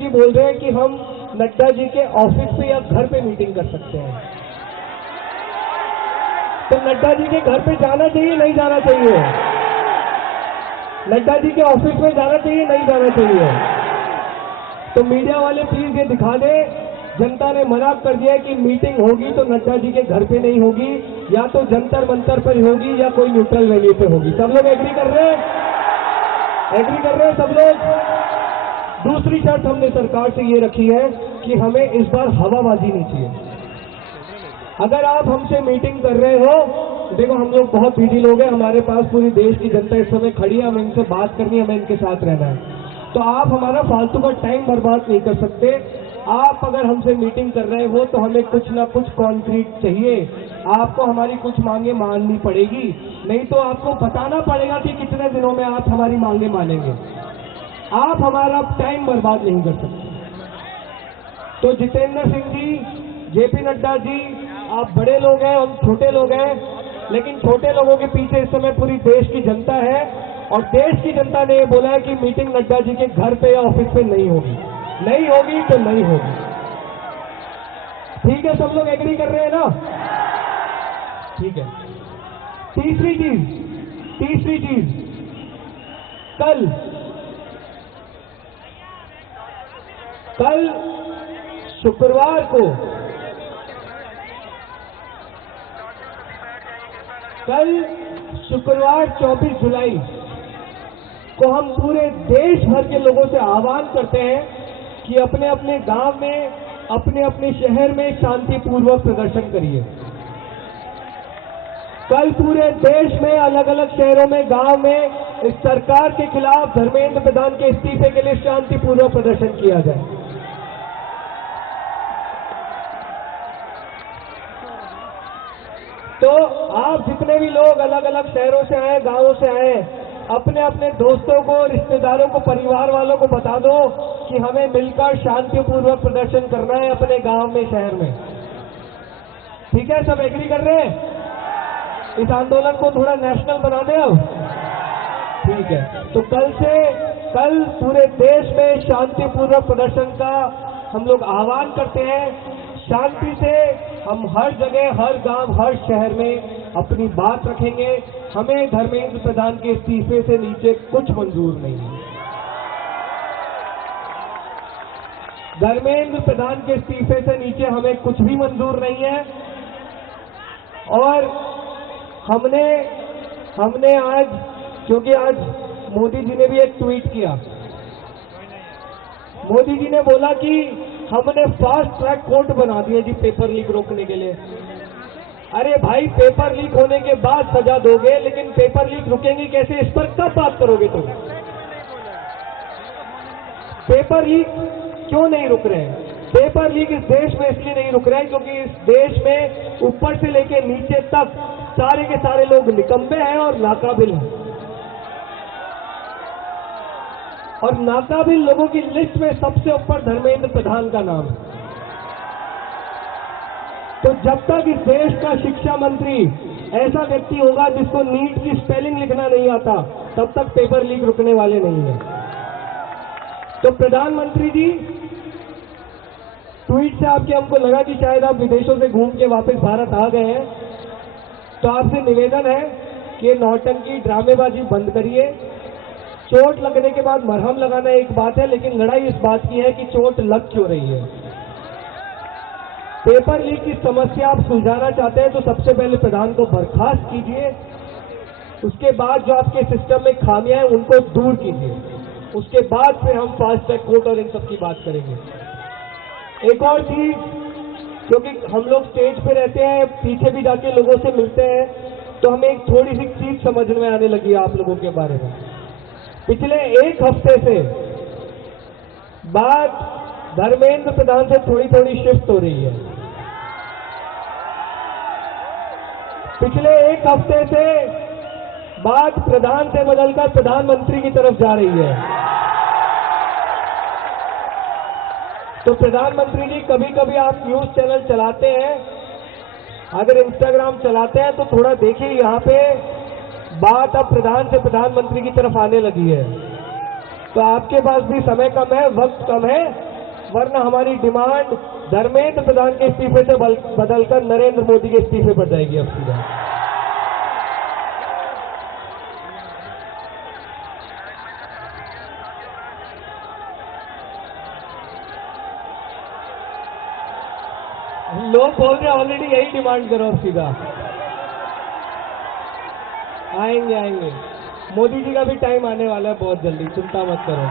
जी बोल रहे हैं कि हम नड्डा जी के ऑफिस पे या घर पे मीटिंग कर सकते हैं। तो नड्डा जी के घर पे जाना चाहिए, नहीं जाना चाहिए? नड्डा जी के ऑफिस में जाना चाहिए, नहीं जाना चाहिए? तो मीडिया वाले प्लीज ये दिखा दें, जनता ने मना कर दिया है कि मीटिंग होगी तो नड्डा जी के घर पे नहीं होगी, या तो जंतर मंतर पर होगी या कोई न्यूट्रल वेन्यू पे होगी। सब लोग एग्री कर रहे हैं? एग्री कर रहे हैं सब लोग? दूसरी शर्त हमने सरकार से ये रखी है कि हमें इस बार हवाबाजी नहीं चाहिए। अगर आप हमसे मीटिंग कर रहे हो, देखो हम लोग बहुत बिजी लोग हैं, हमारे पास पूरी देश की जनता इस समय खड़ी है, हमें इनसे बात करनी है, हमें इनके साथ रहना है, तो आप हमारा फालतू का टाइम बर्बाद नहीं कर सकते। आप अगर हमसे मीटिंग कर रहे हो तो हमें कुछ ना कुछ कॉन्क्रीट चाहिए, आपको हमारी कुछ मांगे माननी पड़ेगी, नहीं तो आपको बताना पड़ेगा कि कितने दिनों में आप हमारी मांगे मानेंगे। आप हमारा टाइम बर्बाद नहीं कर सकते। तो जितेंद्र सिंह जी, जेपी नड्डा जी, आप बड़े लोग हैं, हम छोटे लोग हैं, लेकिन छोटे लोगों के पीछे इस समय पूरी देश की जनता है, और देश की जनता ने ये बोला है कि मीटिंग नड्डा जी के घर पे या ऑफिस पे नहीं होगी। नहीं होगी तो नहीं होगी। ठीक है, सब लोग एग्री कर रहे हैं ना? ठीक है। तीसरी चीज, कल शुक्रवार को, कल शुक्रवार 24 जुलाई को हम पूरे देश भर के लोगों से आह्वान करते हैं कि अपने अपने गांव में, अपने अपने शहर में शांतिपूर्वक प्रदर्शन करिए। कल पूरे देश में अलग अलग शहरों में, गांव में इस सरकार के खिलाफ धर्मेंद्र प्रधान के इस्तीफे के लिए शांतिपूर्वक प्रदर्शन किया जाए। तो आप जितने भी लोग अलग अलग शहरों से आए, गांवों से आए, अपने अपने दोस्तों को, रिश्तेदारों को, परिवार वालों को बता दो कि हमें मिलकर शांतिपूर्वक प्रदर्शन करना है अपने गांव में, शहर में। ठीक है, सब एग्री कर रहे हैं? इस आंदोलन को थोड़ा नेशनल बना दें अब। ठीक है, तो कल पूरे देश में शांतिपूर्वक प्रदर्शन का हम लोग आह्वान करते हैं। शांति से हम हर जगह, हर गांव, हर शहर में अपनी बात रखेंगे। हमें धर्मेंद्र प्रधान के इस्तीफे से नीचे कुछ मंजूर नहीं है। धर्मेंद्र प्रधान के इस्तीफे से नीचे हमें कुछ भी मंजूर नहीं है। और हमने आज, क्योंकि आज मोदी जी ने भी एक ट्वीट किया, मोदी जी ने बोला कि हमने फास्ट ट्रैक कोर्ट बना दिया जी पेपर लीक रोकने के लिए। अरे भाई, पेपर लीक होने के बाद सजा दोगे, लेकिन पेपर लीक रुकेंगी कैसे, इस पर कब बात करोगे तुम? पेपर लीक क्यों नहीं रुक रहे हैं? पेपर लीक इस देश में इसलिए नहीं रुक रहे हैं क्योंकि इस देश में ऊपर से लेके नीचे तक सारे के सारे लोग निकम्मे हैं और नाकाबिल हैं। और नाकाबिल लोगों की लिस्ट में सबसे ऊपर धर्मेंद्र प्रधान का नाम है। तो जब तक इस देश का शिक्षा मंत्री ऐसा व्यक्ति होगा जिसको नीट की स्पेलिंग लिखना नहीं आता, तब तक पेपर लीक रुकने वाले नहीं है। तो प्रधानमंत्री जी, ट्वीट से आपके हमको लगा कि शायद आप विदेशों से घूम के वापस भारत आ गए हैं, तो आपसे निवेदन है कि नौटंकी, ड्रामेबाजी बंद करिए। चोट लगने के बाद मरहम लगाना एक बात है, लेकिन लड़ाई इस बात की है कि चोट लग क्यों रही है। पेपर लीक की समस्या आप सुलझाना चाहते हैं तो सबसे पहले प्रधान को बर्खास्त कीजिए, उसके बाद जो आपके सिस्टम में खामियां हैं उनको दूर कीजिए, उसके बाद फिर हम फास्ट ट्रैक कोर्ट और इन सब की बात करेंगे। एक और चीज, क्योंकि हम लोग स्टेज पे रहते हैं, पीछे भी जाके लोगों से मिलते हैं, तो हमें एक थोड़ी सी चीज समझ में आने लगी है आप लोगों के बारे में। पिछले एक हफ्ते से बात धर्मेंद्र प्रधान से थोड़ी थोड़ी शिफ्ट हो रही है। पिछले एक हफ्ते से बात प्रधान से बदलकर प्रधानमंत्री की तरफ जा रही है। तो प्रधानमंत्री जी, कभी कभी आप न्यूज चैनल चलाते हैं, अगर इंस्टाग्राम चलाते हैं तो थोड़ा देखिए, यहाँ पे बात अब प्रधान से प्रधानमंत्री की तरफ आने लगी है। तो आपके पास भी समय कम है, वक्त कम है, वरना हमारी डिमांड धर्मेंद्र प्रधान के इस्तीफे से बदलकर नरेंद्र मोदी के इस्तीफे पर जाएगी। अब सीधा लोग बोल रहे ऑलरेडी यही डिमांड करो। अब सीधा आएंगे आएंगे, मोदी जी का भी टाइम आने वाला है बहुत जल्दी, चिंता मत करो।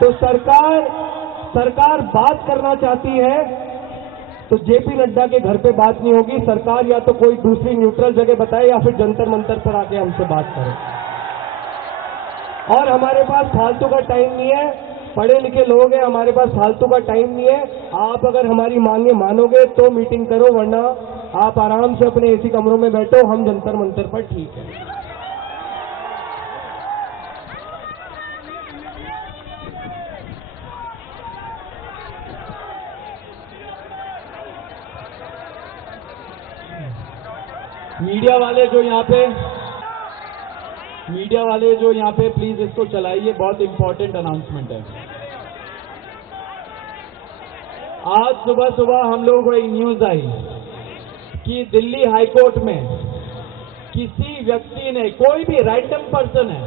तो सरकार बात करना चाहती है तो जेपी नड्डा के घर पे बात नहीं होगी। सरकार या तो कोई दूसरी न्यूट्रल जगह बताए या फिर जंतर मंतर पर आके हमसे बात करे। और हमारे पास फालतू का टाइम नहीं है, पढ़े लिखे लोग हैं, हमारे पास फालतू का टाइम नहीं है। आप अगर हमारी मांगे मानोगे तो मीटिंग करो, वरना आप आराम से अपने एसी कमरों में बैठो, हम जंतर मंतर पर ठीक है। मीडिया वाले जो यहाँ पे प्लीज इसको चलाइए, बहुत इंपॉर्टेंट अनाउंसमेंट है। आज सुबह सुबह हम लोगों को एक न्यूज आई कि दिल्ली हाईकोर्ट में किसी व्यक्ति ने, कोई भी रैंडम पर्सन है,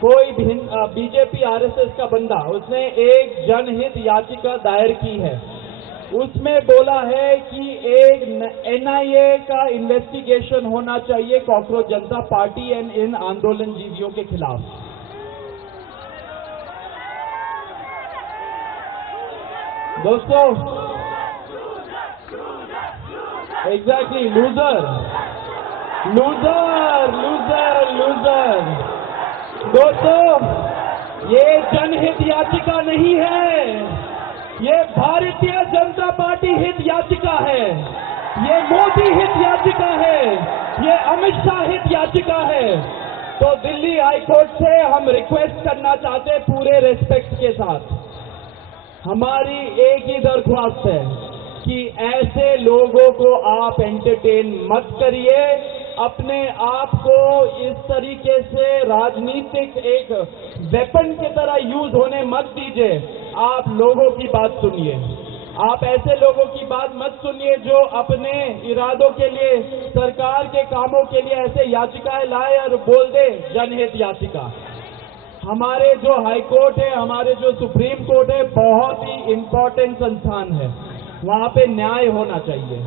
कोई बीजेपी आरएसएस का बंदा, उसने एक जनहित याचिका दायर की है। उसमें बोला है कि एक एनआईए का इन्वेस्टिगेशन होना चाहिए cockroach Janata party and in आंदोलनजीवियों के खिलाफ। दोस्तों, एग्जैक्टली, लूजर। दोस्तों, ये जनहित याचिका नहीं है, ये भारतीय जनता पार्टी हित याचिका है, ये मोदी हित याचिका है, ये अमित शाह हित याचिका है। तो दिल्ली हाईकोर्ट से हम रिक्वेस्ट करना चाहते हैं पूरे रेस्पेक्ट के साथ, हमारी एक ही दरख्वास्त है कि ऐसे लोगों को आप एंटरटेन मत करिए, अपने आप को इस तरीके से राजनीतिक एक वेपन की तरह यूज होने मत दीजिए। आप लोगों की बात सुनिए, आप ऐसे लोगों की बात मत सुनिए जो अपने इरादों के लिए, सरकार के कामों के लिए ऐसे याचिकाएं लाए और बोल दे जनहित याचिका। हमारे जो हाई कोर्ट है, हमारे जो सुप्रीम कोर्ट है, बहुत ही इंपॉर्टेंट संस्थान है, वहां पे न्याय होना चाहिए।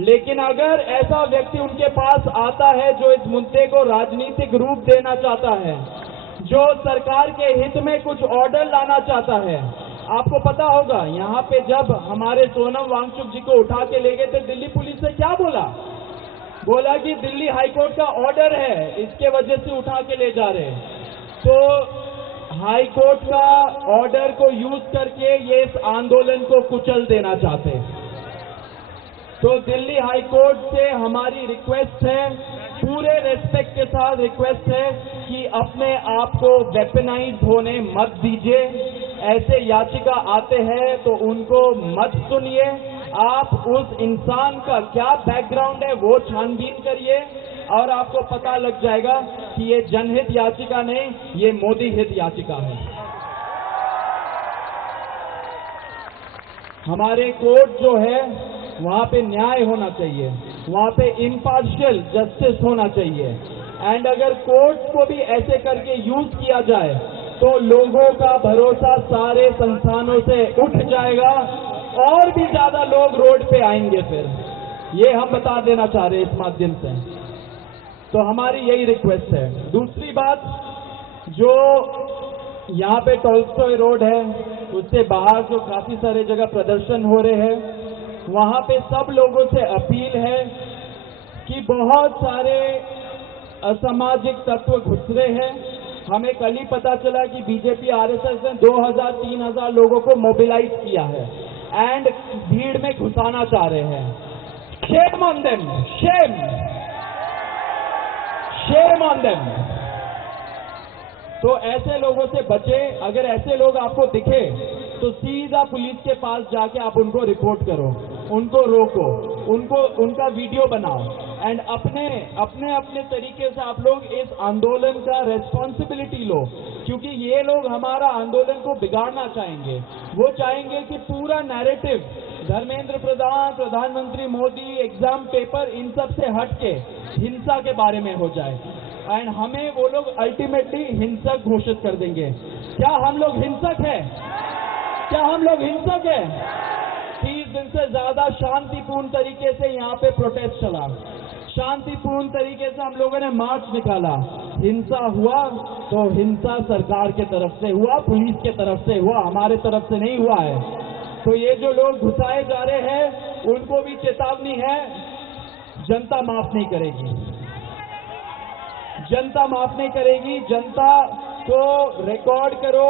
लेकिन अगर ऐसा व्यक्ति उनके पास आता है जो इस मुद्दे को राजनीतिक रूप देना चाहता है, जो सरकार के हित में कुछ ऑर्डर लाना चाहता है, आपको पता होगा यहाँ पे जब हमारे सोनम वांगचुक जी को उठा के ले गए थे, दिल्ली पुलिस ने क्या बोला कि दिल्ली हाईकोर्ट का ऑर्डर है, इसके वजह से उठा के ले जा रहे हैं। तो हाईकोर्ट का ऑर्डर को यूज करके ये इस आंदोलन को कुचल देना चाहते हैं। तो दिल्ली हाईकोर्ट से हमारी रिक्वेस्ट है, पूरे रेस्पेक्ट के साथ रिक्वेस्ट है कि अपने आप को वेपनाइज होने मत दीजिए। ऐसे याचिका आते हैं तो उनको मत सुनिए, आप उस इंसान का क्या बैकग्राउंड है वो छानबीन करिए और आपको पता लग जाएगा कि ये जनहित याचिका नहीं, ये मोदी हित याचिका है। हमारे कोर्ट जो है वहां पे न्याय होना चाहिए, वहां पे इम्पार्शियल जस्टिस होना चाहिए। एंड अगर कोर्ट को भी ऐसे करके यूज किया जाए तो लोगों का भरोसा सारे संस्थानों से उठ जाएगा और भी ज्यादा लोग रोड पे आएंगे। फिर ये हम बता देना चाह रहे हैं इस माध्यम से। तो हमारी यही रिक्वेस्ट है। दूसरी बात, जो यहाँ पे टॉल्स्टॉय रोड है, उससे बाहर जो काफी सारे जगह प्रदर्शन हो रहे हैं, वहां पे सब लोगों से अपील है कि बहुत सारे असामाजिक तत्व घुस रहे हैं। हमें कल ही पता चला कि बीजेपी आरएसएस ने 2000-3000 लोगों को मोबिलाइज किया है एंड भीड़ में घुसाना चाह रहे हैं। Shame on them, shame on them. तो ऐसे लोगों से बचे। अगर ऐसे लोग आपको दिखे तो सीधा पुलिस के पास जाके आप उनको रिपोर्ट करो, उनको रोको, उनका वीडियो बनाओ। एंड अपने अपने अपने तरीके से आप लोग इस आंदोलन का रेस्पॉन्सिबिलिटी लो, क्योंकि ये लोग हमारा आंदोलन को बिगाड़ना चाहेंगे। वो चाहेंगे कि पूरा नैरेटिव धर्मेंद्र प्रधान, प्रधानमंत्री मोदी, एग्जाम पेपर, इन सब से हटके हिंसा के बारे में हो जाए एंड हमें वो लोग अल्टीमेटली हिंसक घोषित कर देंगे। क्या हम लोग हिंसक हैं? क्या हम लोग हिंसक हैं? 30 दिन से ज्यादा शांतिपूर्ण तरीके से यहाँ पे प्रोटेस्ट चला, शांतिपूर्ण तरीके से हम लोगों ने मार्च निकाला। हिंसा हुआ तो हिंसा सरकार के तरफ से हुआ, पुलिस के तरफ से हुआ, हमारे तरफ से नहीं हुआ है। तो ये जो लोग घुसाए जा रहे हैं उनको भी चेतावनी है, जनता माफ नहीं करेगी, जनता माफ नहीं करेगी। जनता को रिकॉर्ड करो,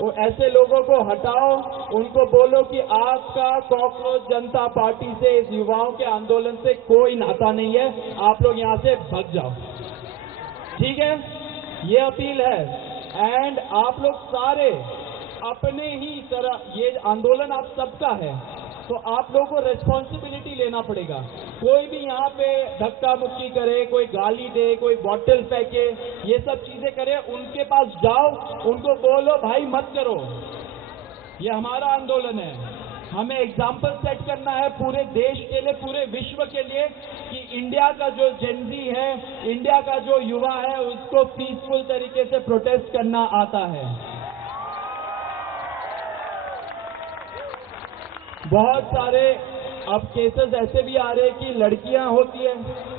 वो ऐसे लोगों को हटाओ, उनको बोलो कि आपका कॉकरोच जनता पार्टी से, इस युवाओं के आंदोलन से कोई नाता नहीं है, आप लोग यहां से भाग जाओ। ठीक है, ये अपील है। एंड आप लोग सारे अपने ही तरह, ये आंदोलन आप सबका है, तो आप लोगों को रेस्पॉन्सिबिलिटी लेना पड़ेगा। कोई भी यहाँ पे धक्का मुक्की करे, कोई गाली दे, कोई बॉटल फेंके, ये सब चीजें करे, उनके पास जाओ, उनको बोलो भाई मत करो, ये हमारा आंदोलन है। हमें एग्जाम्पल सेट करना है पूरे देश के लिए, पूरे विश्व के लिए, कि इंडिया का जो जेनजी है, इंडिया का जो युवा है, उसको पीसफुल तरीके से प्रोटेस्ट करना आता है। बहुत सारे अब केसेस ऐसे भी आ रहे हैं कि लड़कियां होती है,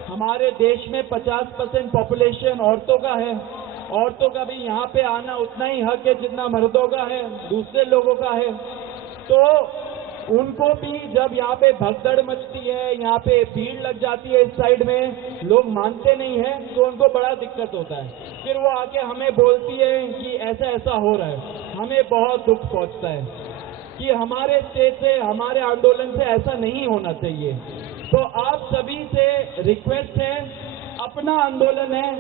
हमारे देश में 50% पॉपुलेशन औरतों का है, औरतों का भी यहाँ पे आना उतना ही हक है जितना मर्दों का है, दूसरे लोगों का है। तो उनको भी जब यहाँ पे भगदड़ मचती है, यहाँ पे भीड़ लग जाती है, इस साइड में लोग मानते नहीं है, तो उनको बड़ा दिक्कत होता है। फिर वो आके हमें बोलती है कि ऐसा ऐसा हो रहा है, हमें बहुत दुख पहुंचता है कि हमारे स्टेट से, हमारे आंदोलन से ऐसा नहीं होना चाहिए। तो आप सभी से रिक्वेस्ट है, अपना आंदोलन है,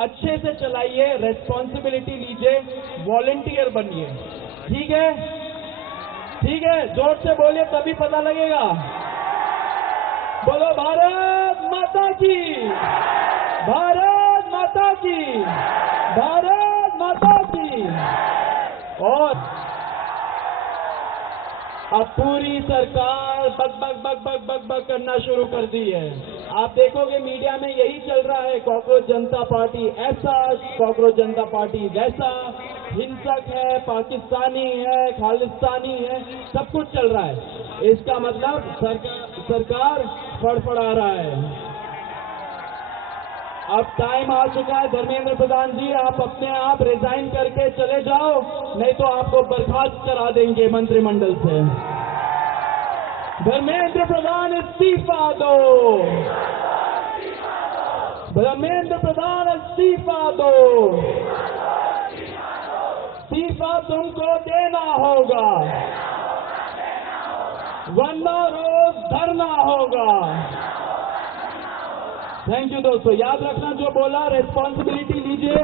अच्छे से चलाइए, रेस्पॉन्सिबिलिटी लीजिए, वॉलंटियर बनिए। ठीक है, ठीक है, जोर से बोलिए तभी पता लगेगा। बोलो भारत माता की, भारत माता की, भारत माता की। और अब पूरी सरकार बक बक बक बक बक बक करना शुरू कर दी है। आप देखोगे मीडिया में यही चल रहा है, कॉकरोच जनता पार्टी ऐसा, कॉकरोच जनता पार्टी वैसा, हिंसक है, पाकिस्तानी है, खालिस्तानी है, सब कुछ चल रहा है। इसका मतलब सरकार फड़फड़ा रहा है। अब टाइम आ चुका है धर्मेंद्र प्रधान जी, आप अपने आप रिजाइन करके चले जाओ, नहीं तो आपको बर्खास्त करा देंगे मंत्रिमंडल से। धर्मेंद्र प्रधान इस्तीफा दो, धर्मेंद्र प्रधान इस्तीफा दो, इस्तीफा तुमको देना होगा, वरना रोज धरना होगा। थैंक यू दोस्तों, याद रखना जो बोला, रेस्पॉन्सिबिलिटी लीजिए,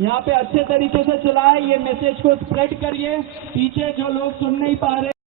यहाँ पे अच्छे तरीके से चलाए, ये मैसेज को स्प्रेड करिए। पीछे जो लोग सुन नहीं पा रहे